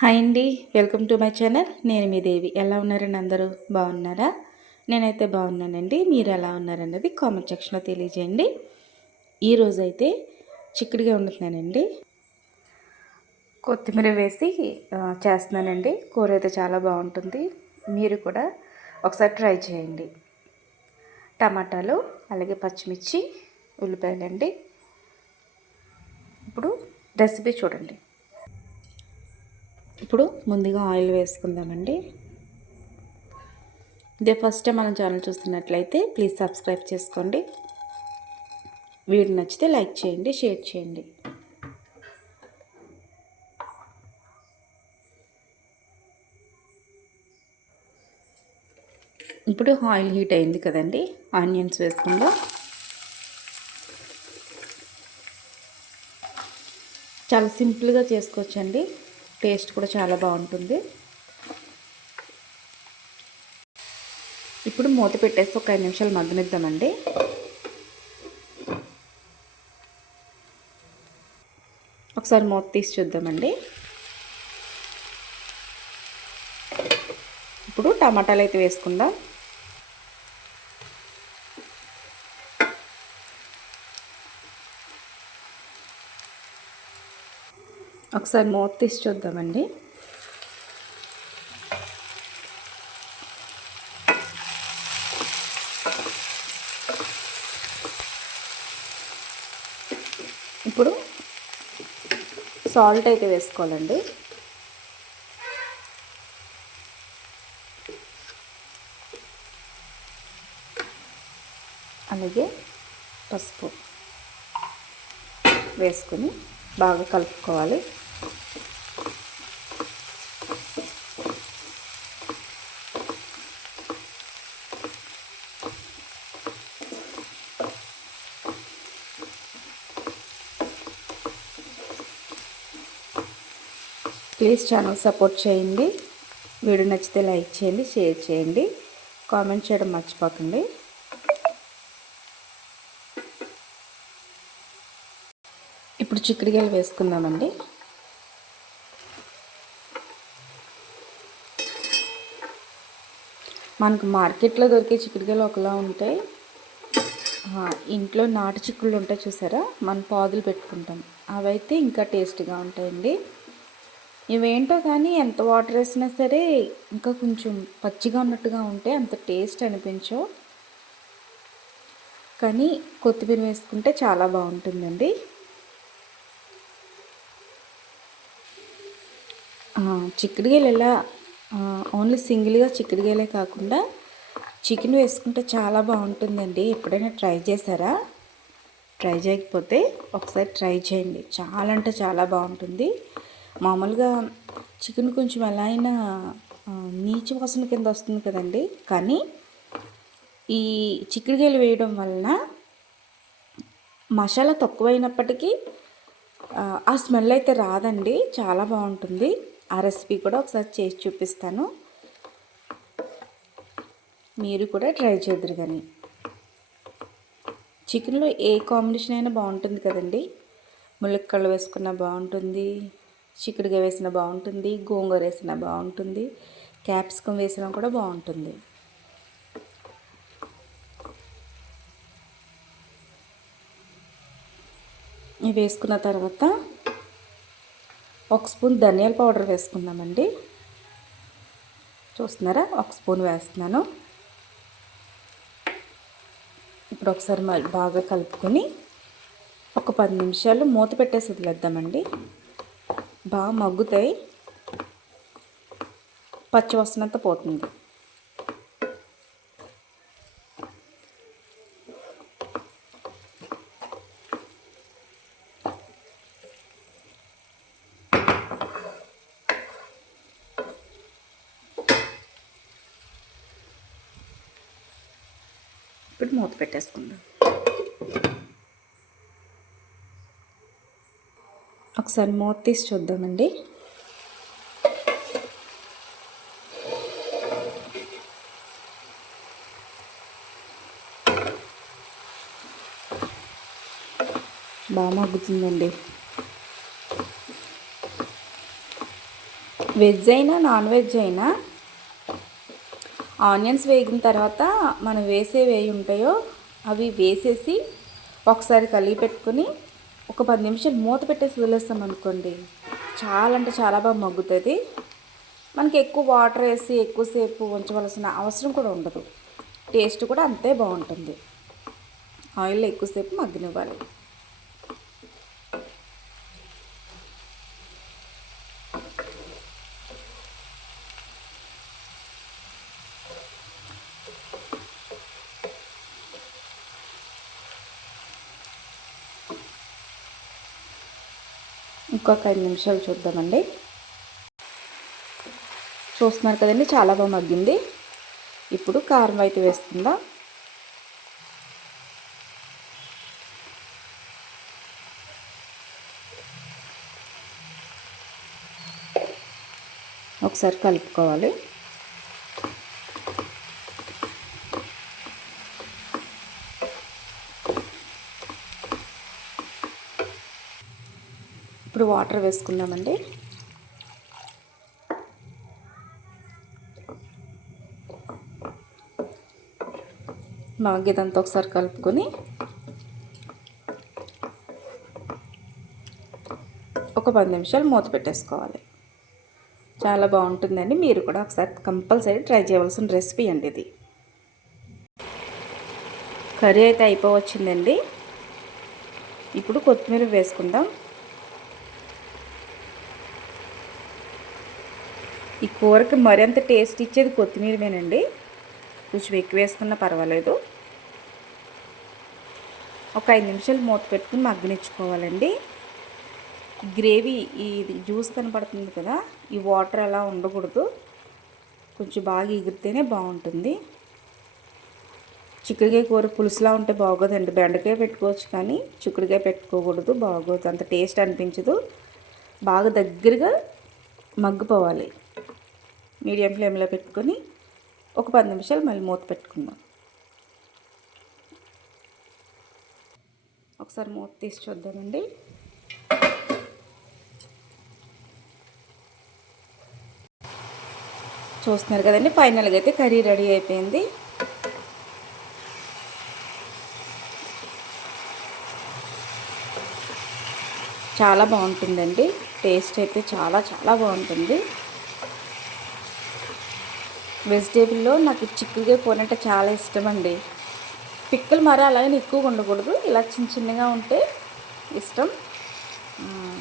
Hi అండి, welcome to my channel. నేను మీ దేవి. ఎలా ఉన్నారండి? అందరూ బాగున్నారా? నేనైతే బాగున్నానండి. మీరు ఎలా ఉన్నారన్నది కామెంట్ సెక్షన్లో తెలియజేయండి. ఈరోజైతే చిక్కుడుగా వండుతున్నానండి. కొత్తిమీర వేసి చేస్తున్నానండి. కూర అయితే చాలా బాగుంటుంది. మీరు కూడా ఒకసారి ట్రై చేయండి. టమాటాలు, అలాగే పచ్చిమిర్చి, ఉల్లిపాయలండి. ఇప్పుడు రెసిపీ చూడండి. ఇప్పుడు ముందుగా ఆయిల్ వేసుకుందామండి. ఇదే ఫస్ట్ టైం మన ఛానల్ చూస్తున్నట్లయితే ప్లీజ్ సబ్స్క్రైబ్ చేసుకోండి. వీడియో నచ్చితే లైక్ చేయండి, షేర్ చేయండి. ఇప్పుడు ఆయిల్ హీట్ అయింది కదండి, ఆనియన్స్ వేసుకుందాం. చాలా సింపుల్గా చేసుకోవచ్చండి. టేస్ట్ కూడా చాలా బాగుంటుంది. ఇప్పుడు మూత పెట్టేసి ఒక 5 నిమిషాలు మగ్గనిద్దామండి. ఒకసారి మూత తీసి చూద్దామండి. ఇప్పుడు టమాటాలు అయితే వేసుకుందాం. ఒకసారి మూత తీసి చూద్దామండి. ఇప్పుడు సాల్ట్ అయితే వేసుకోవాలండి. అలాగే పసుపు వేసుకొని బాగా కలుపుకోవాలి. ప్లీజ్ ఛానల్ సపోర్ట్ చేయండి. వీడియో నచ్చితే లైక్ చేయండి, షేర్ చేయండి, కామెంట్ చేయడం మర్చిపోకండి. ఇప్పుడు చిక్కుడుకాయలు వేసుకుందామండి. మనకు మార్కెట్లో దొరికే చిక్కుడుకాయలు ఒకలా ఉంటాయి. ఇంట్లో నాటు చిక్కుళ్ళు ఉంటాయి చూసారా, మనం పాదులు పెట్టుకుంటాం, అవైతే ఇంకా టేస్ట్గా ఉంటాయండి. ఇవేంటో కానీ ఎంత వాటర్ వేసినా సరే ఇంకా కొంచెం పచ్చిగా ఉన్నట్టుగా ఉంటే అంత టేస్ట్ అనిపించవు. కానీ కొత్తిమీర వేసుకుంటే చాలా బాగుంటుందండి. చిక్కుడుకాయలు ఎలా ఓన్లీ సింగిల్గా చిక్కుడుకాయలే కాకుండా చికెన్ వేసుకుంటే చాలా బాగుంటుందండి. ఎప్పుడైనా ట్రై చేశారా? ట్రై చేయకపోతే ఒకసారి ట్రై చేయండి. చాలా అంటే చాలా బాగుంటుంది. మామూలుగా చికెన్ కొంచెం ఎలా అయినా నీచు వాసన కింద వస్తుంది కదండి, కానీ ఈ చిక్కుడుకాయలు వేయడం వలన మసాలా తక్కువైనప్పటికీ ఆ స్మెల్ అయితే రాదండి. చాలా బాగుంటుంది. ఆ రెసిపీ కూడా ఒకసారి చేసి చూపిస్తాను. మీరు కూడా ట్రై చేద్దరు. కానీ చికెన్లో ఏ కాంబినేషన్ అయినా బాగుంటుంది కదండి. ములక్కాడలు వేసుకున్నా బాగుంటుంది, చిక్కుడుగా వేసినా బాగుంటుంది, గోంగూర వేసినా బాగుంటుంది, క్యాప్సికమ్ వేసినా కూడా బాగుంటుంది. ఇవి వేసుకున్న తర్వాత ఒక స్పూన్ ధనియాల పౌడర్ వేసుకుందామండి. చూస్తున్నారా, ఒక స్పూన్ వేస్తున్నాను. ఇప్పుడు ఒకసారి బాగా కలుపుకొని ఒక 10 నిమిషాలు మూత పెట్టేసి వదిలేద్దామండి. బాగా మగ్గుతాయి, పచ్చి వాసనంతా పోతుంది. ఇప్పుడు మూత పెట్టేసుకుందాం. ఒకసారి మూత తీసి చూద్దామండి. బాగా మగ్గుతుందండి. వెజ్ అయినా నాన్ వెజ్ అయినా ఆనియన్స్ వేగిన తర్వాత మనం వేసేవి ఉంటాయో అవి వేసేసి ఒకసారి కలిపి పెట్టుకుని ఒక 10 నిమిషాలు మూత పెట్టేసి వదిలేస్తాం అనుకోండి, చాలా అంటే చాలా బాగా మగ్గుతుంది. మనకి ఎక్కువ వాటర్ వేసి ఎక్కువసేపు ఉంచవలసిన అవసరం కూడా ఉండదు. టేస్ట్ కూడా అంతే బాగుంటుంది. ఆయిల్లో ఎక్కువసేపు మగ్గనివ్వాలి. ఇంకొక 5 నిమిషాలు చూద్దామండి. చూస్తున్నారు కదండి, చాలా బాగా మగ్గింది. ఇప్పుడు కారం అయితే వేసుకుందాం. ఒకసారి కలుపుకోవాలి. ఇప్పుడు వాటర్ వేసుకుందామండి. మగ్గేదంతా ఒకసారి కలుపుకొని ఒక 10 నిమిషాలు మూత పెట్టేసుకోవాలి. చాలా బాగుంటుందండి. మీరు కూడా ఒకసారి కంపల్సరీ ట్రై చేయవలసిన రెసిపీ అండి ఇది. కర్రీ అయితే అయిపోవచ్చిందండి. ఇప్పుడు కొత్తిమీర వేసుకుందాం. ఈ కూరకి మరింత టేస్ట్ ఇచ్చేది కొత్తిమీరమేనండి. కొంచెం ఎక్కువ వేసుకున్నా పర్వాలేదు. ఒక 5 నిమిషాలు మూత పెట్టుకుని మగ్గనిచ్చుకోవాలండి. గ్రేవీ ఈ జ్యూస్ కనపడుతుంది కదా, ఈ వాటర్ అలా ఉండకూడదు. కొంచెం బాగా ఎగిరితేనే బాగుంటుంది. చిక్కుడుకాయ కూర పులుసులా ఉంటే బాగోదండి. బెండకాయ పెట్టుకోవచ్చు కానీ చిక్కుడుకాయ పెట్టుకోకూడదు, బాగోదు, అంత టేస్ట్ అనిపించదు. బాగా దగ్గరగా మగ్గిపోవాలి. మీడియం ఫ్లేమ్లో పెట్టుకొని ఒక 10 నిమిషాలు మళ్ళీ మూత పెట్టుకుందాం. ఒకసారి మూత తీసి చూద్దామండి. చూస్తున్నారు కదండి, ఫైనల్గా అయితే కర్రీ రెడీ అయిపోయింది. చాలా బాగుంటుందండి. టేస్ట్ అయితే చాలా చాలా బాగుంటుంది. వెజిటేబుల్లో నాకు చిక్కుడుకాయ కూర అంటే చాలా ఇష్టం అండి. పిక్కలు మరి అలాగే ఎక్కువగా ఉండకూడదు, ఇలా చిన్న చిన్నగా ఉంటే ఇష్టం.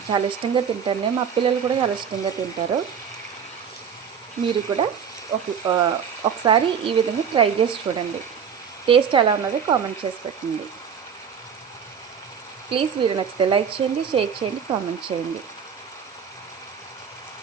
చాలా ఇష్టంగా తింటాను నేను, మా పిల్లలు కూడా చాలా ఇష్టంగా తింటారు. మీరు కూడా ఒకసారి ఈ విధంగా ట్రై చేసి చూడండి. టేస్ట్ ఎలా ఉన్నది కామెంట్ చేసి పెట్టండి. ప్లీజ్ వీడియో నచ్చితే లైక్ చేయండి, షేర్ చేయండి, కామెంట్ చేయండి.